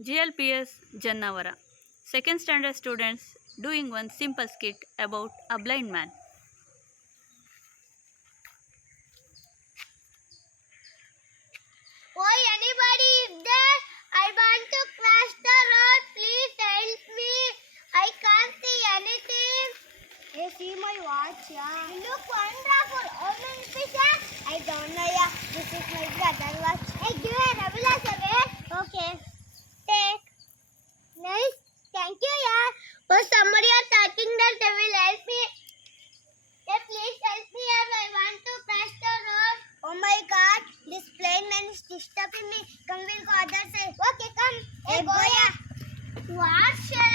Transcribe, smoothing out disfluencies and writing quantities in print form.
GLPS Jannavara. Second standard students doing one simple skit about a blind man. Why anybody is there? I want to cross the road. Please help me. I can't see anything. Hey, see my watch, yeah. You look wonderful. How many pieces? I don't know, yeah. This is my brother watch. Hey, give her a glass again. Okay. Take. Nice. Thank you, yeah. But somebody are talking that they will help me. Yeah, please help me, yeah. I want to cross the road. Oh my God. This blind man is disturbing me. Come, we'll go other side. Okay, come. Hey, boy. What shall